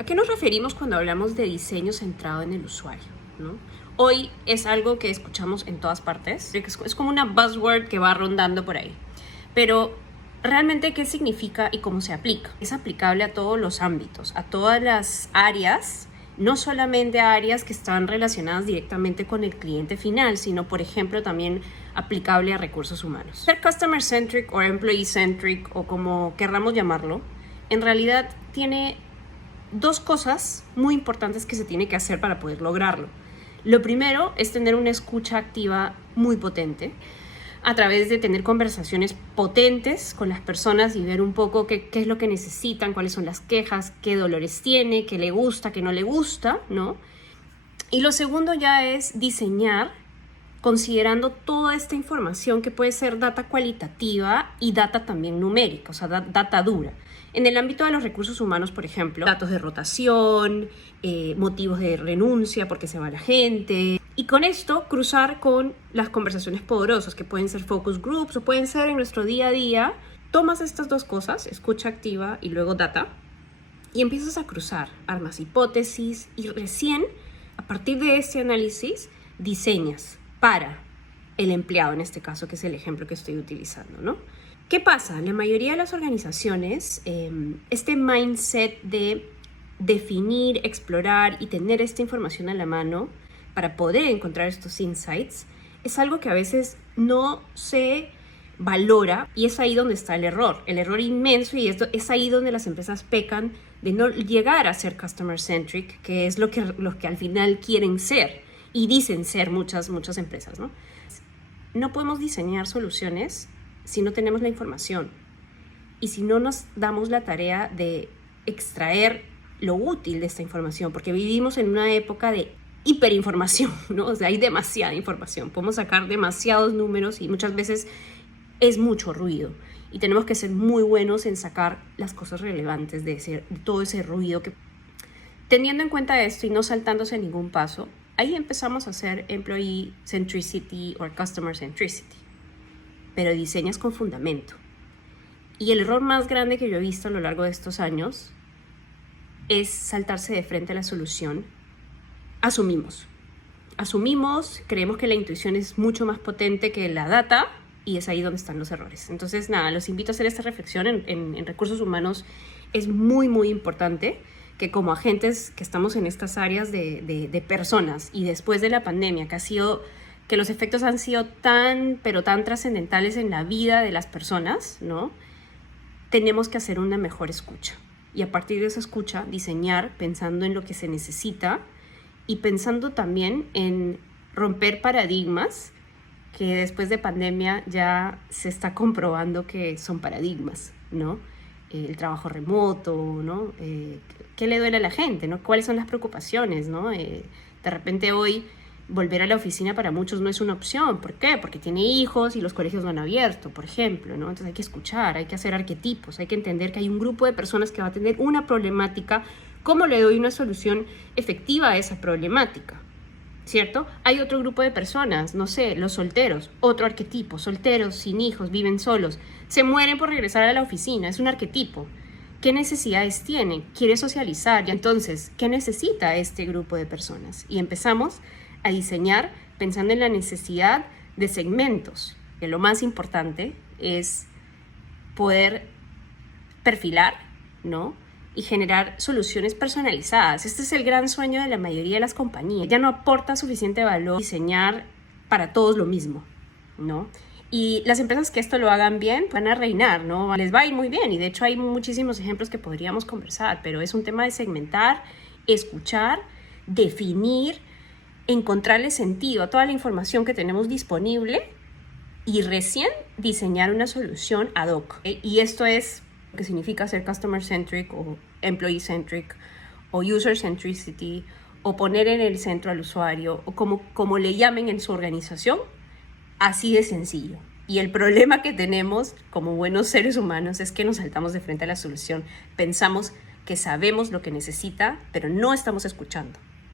¿A qué nos referimos cuando hablamos de diseño centrado en el usuario, ¿no? Hoy es algo que escuchamos en todas partes, es como una buzzword que va rondando por ahí. Pero realmente, ¿qué significa y cómo se aplica? Es aplicable a todos los ámbitos, a todas las áreas, no solamente a áreas que están relacionadas directamente con el cliente final, sino, por ejemplo, también aplicable a recursos humanos. Ser customer centric o employee centric o como querramos llamarlo, en realidad tiene dos cosas muy importantes que se tiene que hacer para poder lograrlo. Lo primero es tener una escucha activa muy potente, a través de tener conversaciones potentes con las personas y ver un poco qué es lo que necesitan, cuáles son las quejas, qué dolores tiene, qué le gusta, qué no le gusta, ¿no? Y lo segundo ya es diseñar considerando toda esta información que puede ser data cualitativa y data también numérica, o sea, data dura. En el ámbito de los recursos humanos, por ejemplo, datos de rotación, motivos de renuncia porque se va la gente. Y con esto cruzar con las conversaciones poderosas, que pueden ser focus groups o pueden ser en nuestro día a día. Tomas estas dos cosas, escucha activa y luego data, y empiezas a cruzar, armas hipótesis y recién, a partir de este análisis, diseñas para el empleado, en este caso, que es el ejemplo que estoy utilizando, ¿no? ¿Qué pasa? En la mayoría de las organizaciones, este mindset de definir, explorar y tener esta información a la mano para poder encontrar estos insights es algo que a veces no se valora, y es ahí donde está el error inmenso, y es ahí donde las empresas pecan de no llegar a ser customer centric, que es lo que al final quieren ser y dicen ser muchas empresas, ¿no? No podemos diseñar soluciones si no tenemos la información y si no nos damos la tarea de extraer lo útil de esta información, porque vivimos en una época de hiperinformación, ¿no? O sea, hay demasiada información, podemos sacar demasiados números y muchas veces es mucho ruido y tenemos que ser muy buenos en sacar las cosas relevantes de todo ese ruido. Teniendo en cuenta esto y no saltándose ningún paso, ahí empezamos a hacer employee centricity o customer centricity, pero diseñas con fundamento. Y el error más grande que yo he visto a lo largo de estos años es saltarse de frente a la solución. Asumimos, creemos que la intuición es mucho más potente que la data y es ahí donde están los errores. Entonces, nada, los invito a hacer esta reflexión en recursos humanos. Es muy, muy importante que como agentes que estamos en estas áreas de personas y después de la pandemia, que los efectos han sido pero tan trascendentales en la vida de las personas, ¿no? Tenemos que hacer una mejor escucha. Y a partir de esa escucha, diseñar pensando en lo que se necesita y pensando también en romper paradigmas que después de pandemia ya se está comprobando que son paradigmas, ¿no? El trabajo remoto, ¿no? ¿Qué le duele a la gente, ¿no? ¿Cuáles son las preocupaciones, ¿no? De repente hoy volver a la oficina para muchos no es una opción. ¿Por qué? Porque tiene hijos y los colegios no han abierto, por ejemplo, ¿no? Entonces hay que escuchar, hay que hacer arquetipos, hay que entender que hay un grupo de personas que va a tener una problemática. ¿Cómo le doy una solución efectiva a esa problemática? ¿Cierto? Hay otro grupo de personas, no sé, los solteros, otro arquetipo, solteros, sin hijos, viven solos, se mueren por regresar a la oficina, es un arquetipo. ¿Qué necesidades tiene? Quiere socializar. Y entonces, ¿qué necesita este grupo de personas? Y empezamos a diseñar pensando en la necesidad de segmentos, que lo más importante es poder perfilar, ¿no? Y generar soluciones personalizadas. Este es el gran sueño de la mayoría de las compañías. Ya no aporta suficiente valor diseñar para todos lo mismo, ¿no? Y las empresas que esto lo hagan bien van a reinar, ¿no? Les va a ir muy bien y de hecho hay muchísimos ejemplos que podríamos conversar, pero es un tema de segmentar, escuchar, definir, encontrarle sentido a toda la información que tenemos disponible y recién diseñar una solución ad hoc. Y esto es lo que significa ser customer centric o employee centric o user centricity o poner en el centro al usuario o como le llamen en su organización, así de sencillo. Y el problema que tenemos como buenos seres humanos es que nos saltamos de frente a la solución. Pensamos que sabemos lo que necesita, pero no estamos escuchando.